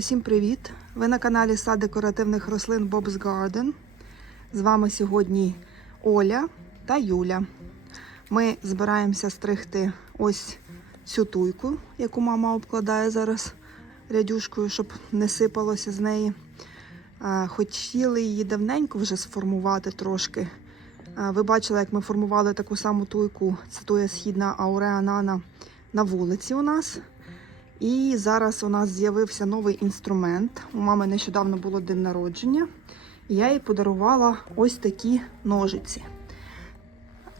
усім привіт! Ви на каналі Сад декоративних рослин Bob's Garden. З вами сьогодні Оля та Юля. Ми збираємося стригти ось цю туйку, яку мама обкладає зараз рядюшкою, щоб не сипалося з неї. Е, Хотіли її давненько вже сформувати трошки. Е, Ви бачили, як ми формували таку саму туйку. Це туя східна ауреанана на вулиці у нас. І зараз у нас з'явився новий інструмент. У мами нещодавно було день народження. І я їй подарувала ось такі ножиці.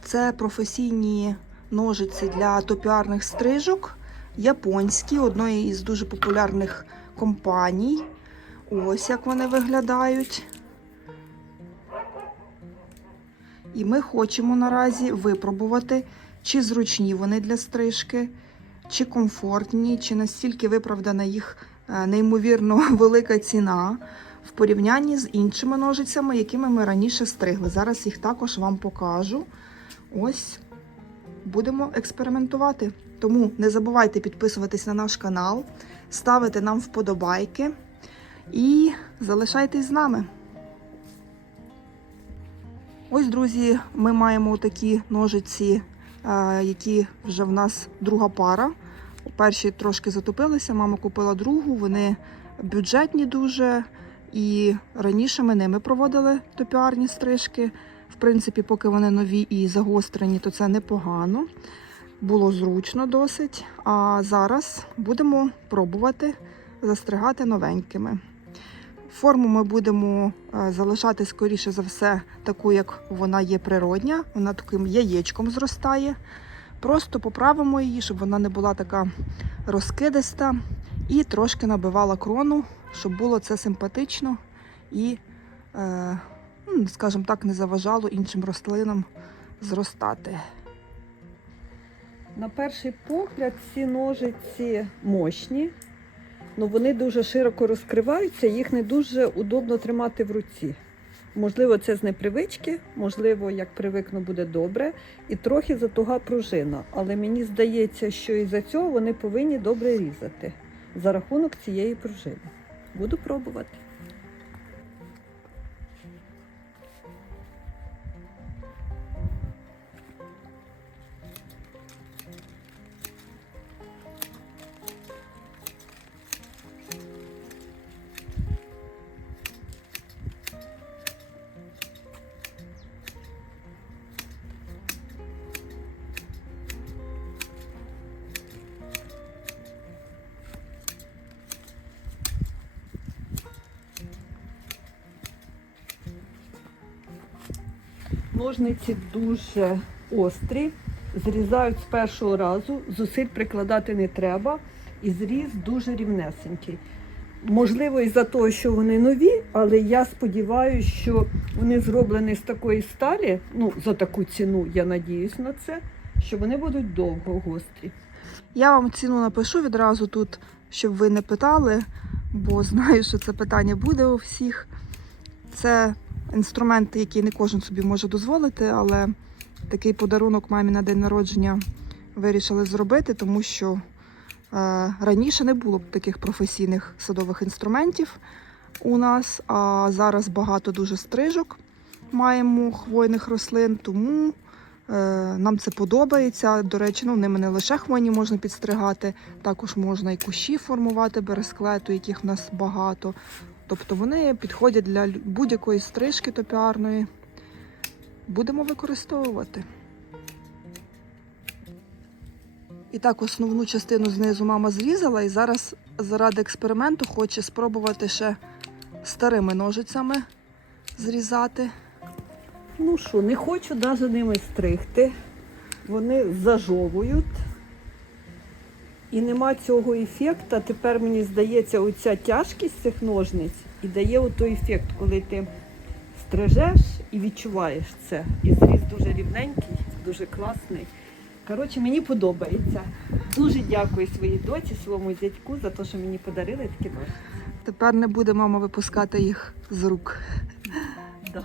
Це професійні ножиці для топіарних стрижок, японські, одної із дуже популярних компаній. Ось як вони виглядають. І ми хочемо наразі випробувати, чи зручні вони для стрижки, чи комфортні, чи настільки виправдана їх е, неймовірно велика ціна в порівнянні з іншими ножицями, якими ми раніше стригли. Зараз їх також вам покажу. Ось будемо експериментувати. Тому не забувайте підписуватись на наш канал, ставити нам вподобайки і залишайтесь з нами. Ось, друзі, ми маємо такі ножиці, е, які вже в нас друга пара. Перші трошки затопилися, мама купила другу, вони бюджетні дуже. І раніше ми ними проводили топіарні стрижки. В принципі, поки вони нові і загострені, то це непогано. Було зручно досить. А зараз будемо пробувати застригати новенькими. Форму ми будемо е, залишати, скоріше за все, таку, як вона є природня. Вона таким яєчком зростає. Просто поправимо її, щоб вона не була така розкидиста. І трошки набивала крону, щоб було це симпатично і, е, ну, скажімо так, не заважало іншим рослинам зростати. На перший погляд ці ножиці мощні, але вони дуже широко розкриваються, їх не дуже удобно тримати в руці. Можливо, це з непривички, можливо, як привикну, буде добре, і трохи затуга пружина. Але мені здається, що із-за цього вони повинні добре різати за рахунок цієї пружини. Буду пробувати. Ножниці дуже острі, зрізають з першого разу, зусиль прикладати не треба, і зріз дуже рівнесенький. Можливо, із-за того, що вони нові, але я сподіваюся, що вони зроблені з такої сталі, ну, за таку ціну, я надіюсь на це, що вони будуть довго гострі. Я вам ціну напишу відразу тут, щоб ви не питали, бо знаю, що це питання буде у всіх. Це інструмент, який не кожен собі може дозволити, але такий подарунок мамі на день народження вирішили зробити, тому що е, раніше не було таких професійних садових інструментів у нас, а зараз багато дуже стрижок маємо хвойних рослин, тому е, нам це подобається. До речі, ну, ними не лише хвойні можна підстригати, також можна і кущі формувати бересклету, яких в нас багато. Тобто вони підходять для будь-якої стрижки топіарної. Будемо використовувати. І так, основну частину знизу мама зрізала, і зараз заради експерименту хоче спробувати ще старими ножицями зрізати. Ну що, не хочу навіть ними стригти. Вони зажовують. І нема цього ефекту. Тепер мені здається, оця тяжкість цих ножниць і дає отой ефект, коли ти стрижеш і відчуваєш це. І зріз дуже рівненький, дуже класний. Коротше, мені подобається. Дуже дякую своїй доці, своєму дядьку за те, що мені подарили такі ножниці. Тепер не буде мама випускати їх з рук. Да.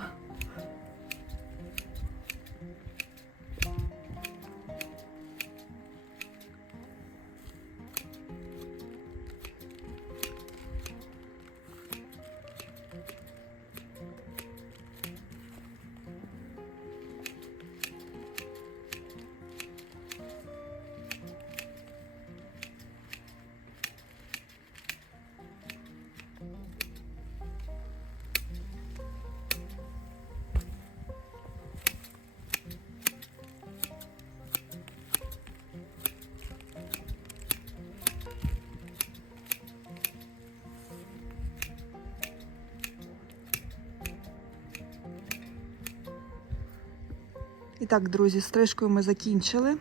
І так, друзі, стрижкою ми закінчили.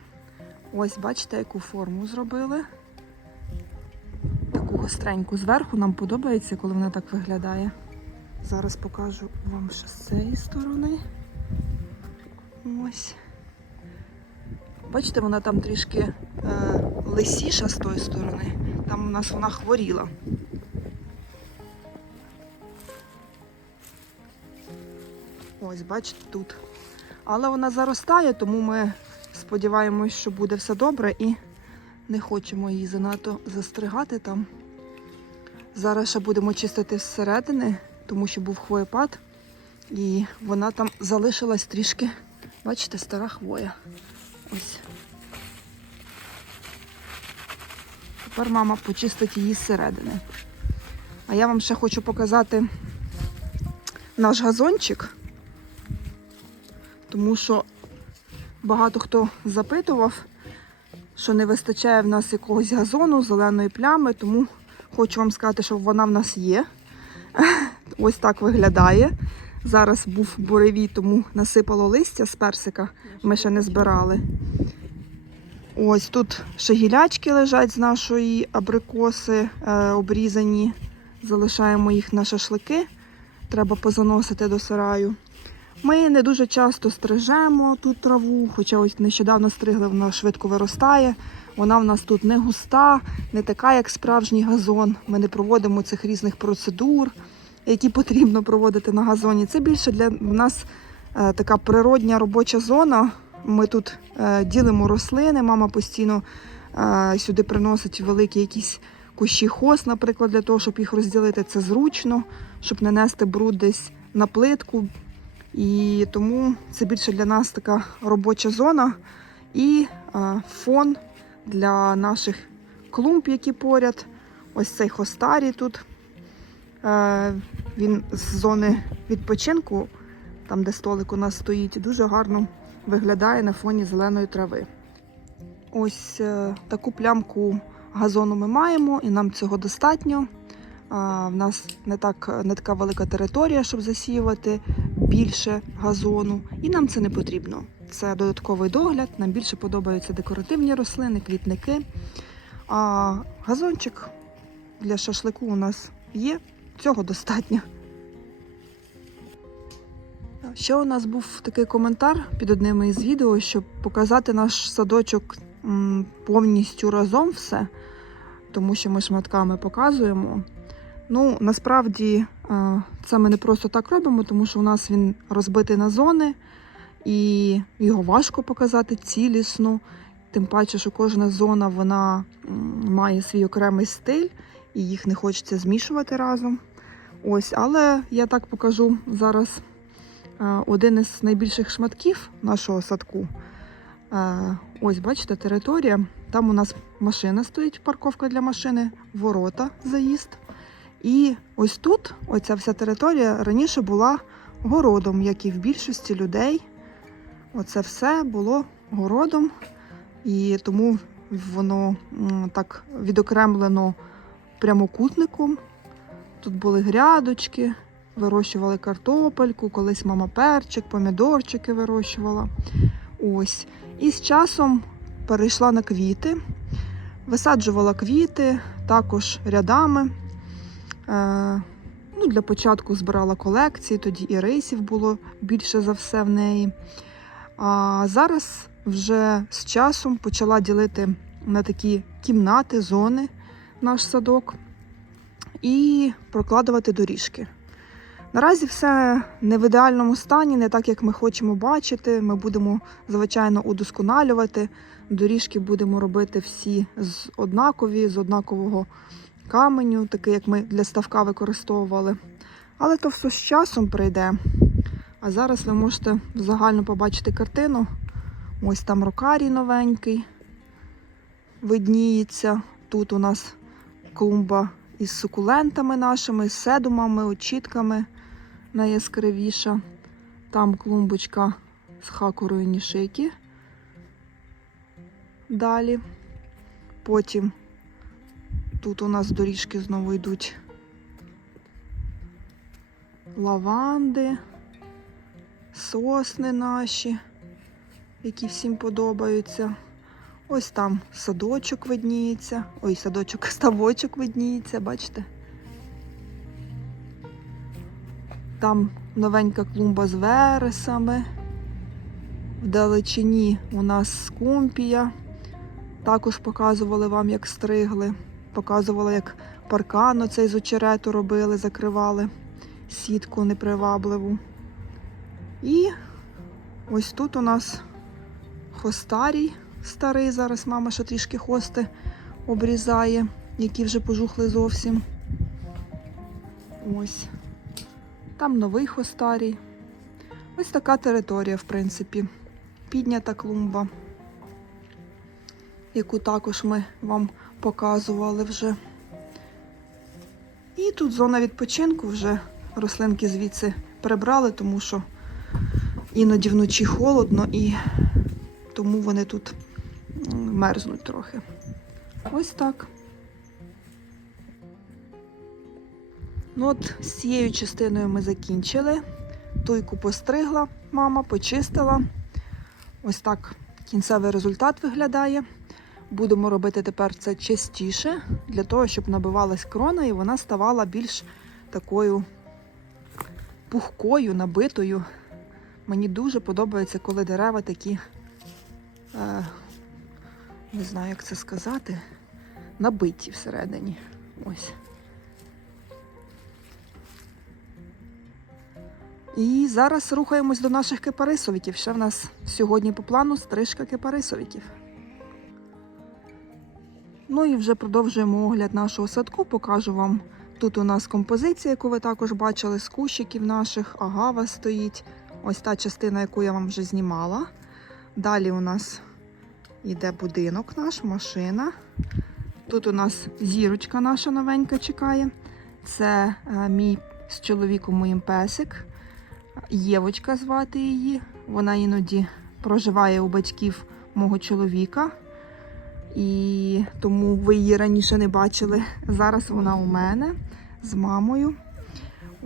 Ось, бачите, яку форму зробили. Таку гостреньку зверху нам подобається, коли вона так виглядає. Зараз покажу вам ще з цієї сторони. Ось. Бачите, вона там трішки е, лисіша з тої сторони. Там у нас вона хворіла. Ось, бачите, тут. Але вона заростає, тому ми сподіваємось, що буде все добре і не хочемо її занадто застригати там. Зараз ще будемо чистити зсередини, тому що був хвоєпад, і вона там залишилась трішки, бачите, стара хвоя. Ось. Тепер мама почистить її зсередини. А я вам ще хочу показати наш газончик, тому що багато хто запитував, що не вистачає в нас якогось газону, зеленої плями, тому хочу вам сказати, що вона в нас є. Ось так виглядає. Зараз був буревій, тому насипало листя з персика. Ми ще не збирали. Ось тут ще гілячки лежать з нашої абрикоси е, обрізані. Залишаємо їх на шашлики. Треба позаносити до сараю. Ми не дуже часто стрижемо тут траву, хоча ось нещодавно стригли, вона швидко виростає. Вона в нас тут не густа, не така, як справжній газон. Ми не проводимо цих різних процедур, які потрібно проводити на газоні. Це більше для нас е, така природня робоча зона. Ми тут е, ділимо рослини. Мама постійно е, сюди приносить великі якісь кущі хоз, наприклад, для того, щоб їх розділити. Це зручно, щоб не нести бруд десь на плитку. І тому це більше для нас така робоча зона і фон для наших клумб, які поряд. Ось цей хостарій тут. Е, він з зони відпочинку, там де столик у нас стоїть, дуже гарно виглядає на фоні зеленої трави. Ось е, таку плямку газону ми маємо, і нам цього достатньо. В нас не, так, не така велика територія, щоб засіювати більше газону, і нам це не потрібно. Це додатковий догляд. Нам більше подобаються декоративні рослини, квітники. А газончик для шашлику у нас є, цього достатньо. Ще у нас був такий коментар під одним із відео, щоб показати наш садочок повністю разом все, тому що ми шматками показуємо. Ну, насправді е, це ми не просто так робимо, тому що у нас він розбитий на зони, і його важко показати цілісно. Тим паче, що кожна зона вона має свій окремий стиль, і їх не хочеться змішувати разом. Ось, але я так покажу зараз е, один із найбільших шматків нашого садку. Е, Ось, бачите, територія. Там у нас машина стоїть, парковка для машини, ворота, заїзд. І ось тут, оця вся територія раніше була городом, як і в більшості людей. Оце все було городом, і тому воно так відокремлено прямокутником. Тут були грядочки, вирощували картопельку, колись мама перчик, помідорчики вирощувала. Ось. І з часом перейшла на квіти, висаджувала квіти, також рядами. Е, ну, для початку збирала колекції, тоді і рейсів було більше за все в неї. А зараз вже з часом почала ділити на такі кімнати, зони наш садок і прокладувати доріжки. Наразі все не в ідеальному стані, не так, як ми хочемо бачити. Ми будемо, звичайно, удосконалювати. Доріжки будемо робити всі з однакові, з однакового каменю, такий, як ми для ставка використовували. Але то все з часом прийде. А зараз ви можете загально побачити картину. Ось там рокарій новенький видніється. Тут у нас клумба із сукулентами нашими, з седумами, очітками найяскравіша. Там клумбочка з хакурою нішики. Далі. Потім тут у нас доріжки знову йдуть лаванди, сосни наші. які всім подобаються. Ось там садочок видніється. Ой, садочок, ставочок видніється, бачите? Там новенька клумба з вересами. В далечині у нас скумпія. Також показували вам, як стригли. Показувала, як паркан оцей з очерету робили, закривали сітку непривабливу. І ось тут у нас хостарій старий. Зараз мама ще трішки хости обрізає, які вже пожухли зовсім. Ось. Там новий хостарій. Ось така територія, в принципі. Піднята клумба, яку також ми вам показували вже. І тут зона відпочинку вже рослинки звідси прибрали, тому що іноді вночі холодно і тому вони тут мерзнуть трохи. Ось так. Ну от з цією частиною ми закінчили. Туйку постригла, мама почистила. Ось так кінцевий результат виглядає. Будемо робити тепер це частіше, для того, щоб набивалась крона і вона ставала більш такою пухкою, набитою. Мені дуже подобається, коли дерева такі, е, не знаю, як це сказати, набиті всередині. Ось. І зараз рухаємось до наших кипарисовиків. Ще в нас сьогодні по плану стрижка кипарисовиків. Ну і вже продовжуємо огляд нашого садку. Покажу вам. Тут у нас композиція, яку ви також бачили з кущиків наших. Агава стоїть. Ось та частина, яку я вам вже знімала. Далі у нас йде будинок наш, машина. Тут у нас зірочка наша новенька чекає. Це е, мій з чоловіком моїм песик. Євочка звати її. Вона іноді проживає у батьків мого чоловіка. І тому ви її раніше не бачили. Зараз вона у мене з мамою.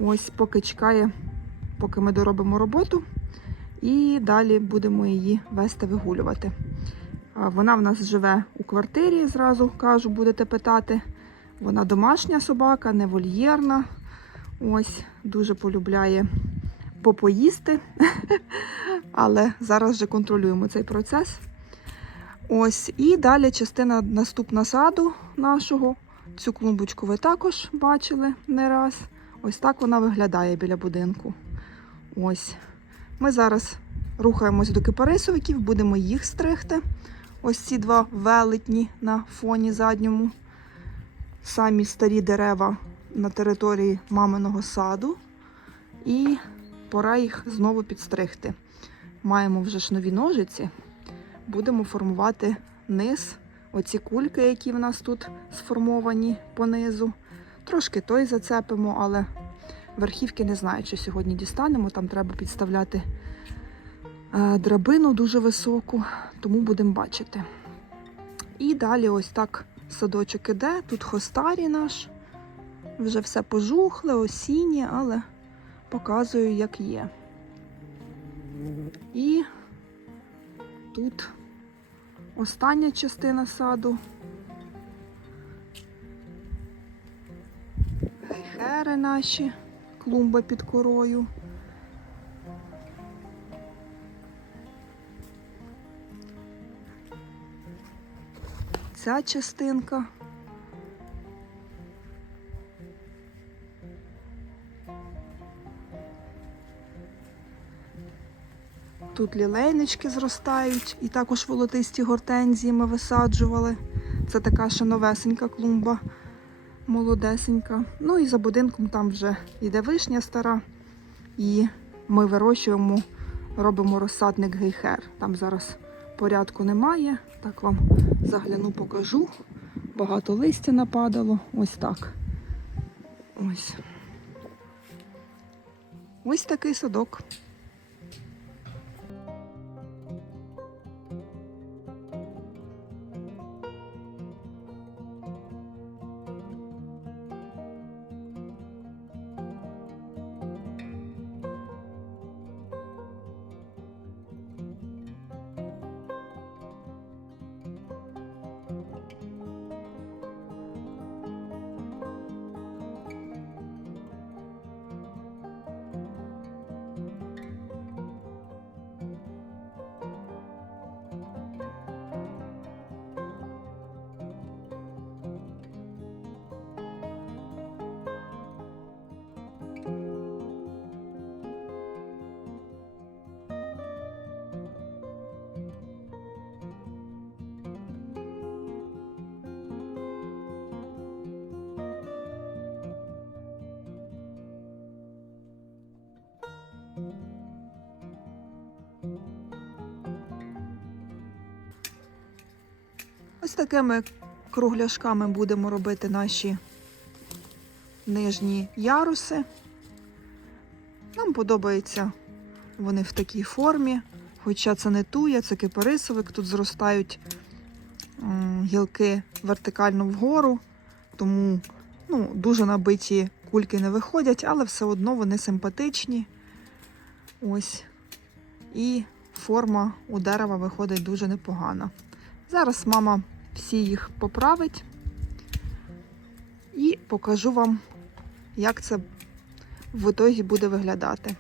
Ось поки чекає, поки ми доробимо роботу. І далі будемо її вести вигулювати. Вона в нас живе у квартирі, зразу кажу, будете питати. Вона домашня собака, не вольєрна. Ось, дуже полюбляє попоїсти. Але зараз вже контролюємо цей процес. Ось, і далі частина наступна саду нашого. Цю клумбочку ви також бачили не раз. Ось так вона виглядає біля будинку. Ось. Ми зараз рухаємось до кипарисовиків, будемо їх стригти. Ось ці два велетні на фоні задньому. Самі старі дерева на території маминого саду. І пора їх знову підстригти. Маємо вже ж нові ножиці будемо формувати низ. Оці кульки, які в нас тут сформовані по низу. Трошки той зацепимо, але верхівки не знаю, чи сьогодні дістанемо. Там треба підставляти е, драбину дуже високу, тому будемо бачити. І далі ось так садочок іде. Тут хостарі наш. Вже все пожухле, осіннє, але показую, як є. І тут остання частина саду. Гейхери наші, клумба під корою. Ця частинка. Тут лілейнички зростають, і також волотисті гортензії ми висаджували. Це така ще новесенька клумба, молодесенька. Ну і за будинком там вже йде вишня стара. І ми вирощуємо, робимо розсадник гейхер. Там зараз порядку немає. Так вам загляну, покажу. Багато листя нападало. Ось так. Ось. Ось такий садок. Ось такими кругляшками будемо робити наші нижні яруси. Нам подобаються вони в такій формі, хоча це не туя, це кипарисовик. Тут зростають гілки вертикально вгору, тому ну, дуже набиті кульки не виходять, але все одно вони симпатичні. Ось. І форма у дерева виходить дуже непогана. Зараз мама всі їх поправить і покажу вам, як це в ітогі буде виглядати.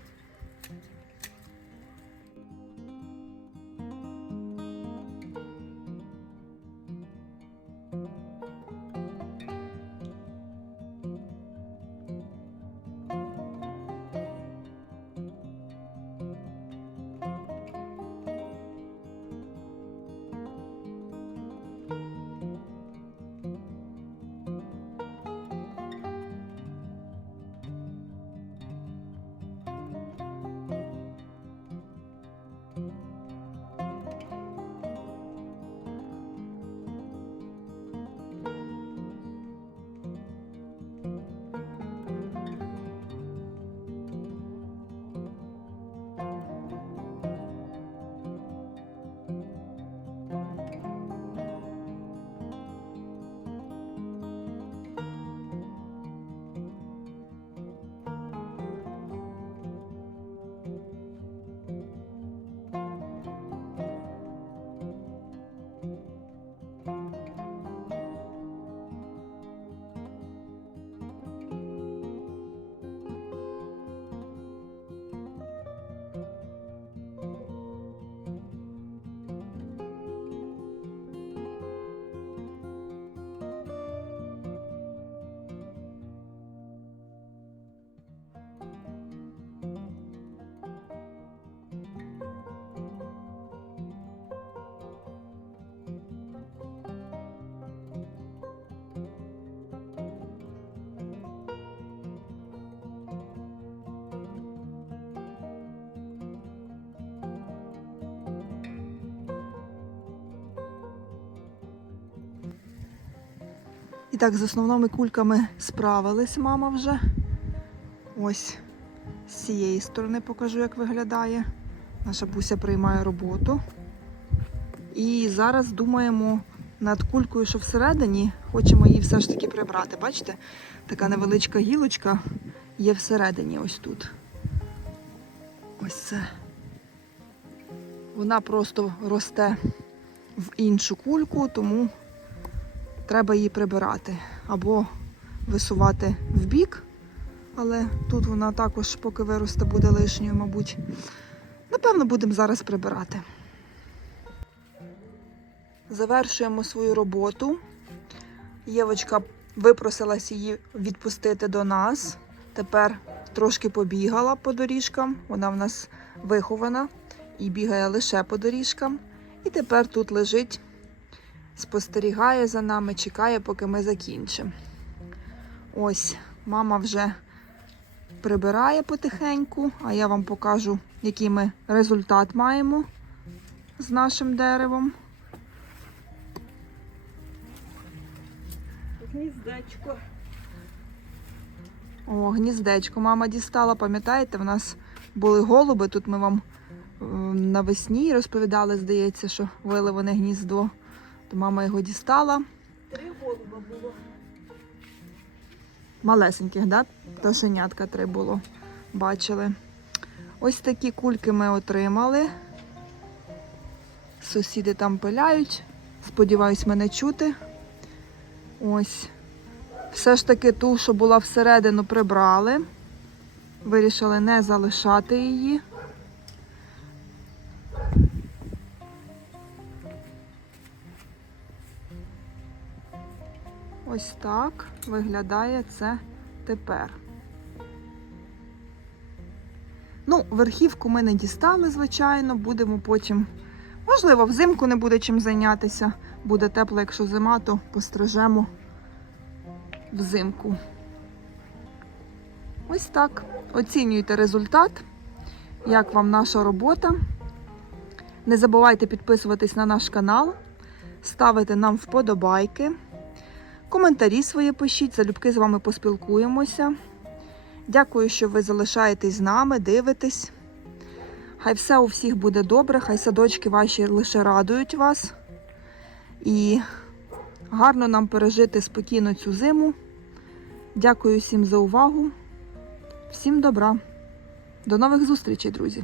Так, з основними кульками справилась мама вже. Ось з цієї сторони покажу, як виглядає. Наша буся приймає роботу. І зараз думаємо над кулькою, що всередині, хочемо її все ж таки прибрати. Бачите, така невеличка гілочка є всередині, ось тут. Ось це. Вона просто росте в іншу кульку, тому треба її прибирати або висувати в бік, але тут вона також, поки виросте, буде лишньою, мабуть. Напевно, будемо зараз прибирати. Завершуємо свою роботу. Євочка випросилась її відпустити до нас. Тепер трошки побігала по доріжкам. Вона в нас вихована і бігає лише по доріжкам. І тепер тут лежить спостерігає за нами, чекає, поки ми закінчимо. Ось, мама вже прибирає потихеньку, а я вам покажу, який ми результат маємо з нашим деревом. Гніздечко. О, гніздечко мама дістала. Пам'ятаєте, в нас були голуби. Тут ми вам е, навесні розповідали, здається, що вили вони гніздо. То мама його дістала. Три голуба було. Малесеньких, да? Пташенятка три було. Бачили. Ось такі кульки ми отримали. Сусіди там пиляють. Сподіваюсь, мене чути. Ось. Все ж таки ту, що була всередину, прибрали. Вирішили не залишати її. Ось так виглядає це тепер. Ну, верхівку ми не дістали, звичайно, будемо потім. Можливо, взимку не буде чим зайнятися. Буде тепло, якщо зима, то пострижемо взимку. Ось так. Оцінюйте результат. Як вам наша робота? Не забувайте підписуватись на наш канал, ставите нам вподобайки, коментарі свої пишіть, залюбки з вами поспілкуємося. Дякую, що ви залишаєтесь з нами, дивитесь. Хай все у всіх буде добре, хай садочки ваші лише радують вас. І гарно нам пережити спокійно цю зиму. Дякую всім за увагу. Всім добра. До нових зустрічей, друзі!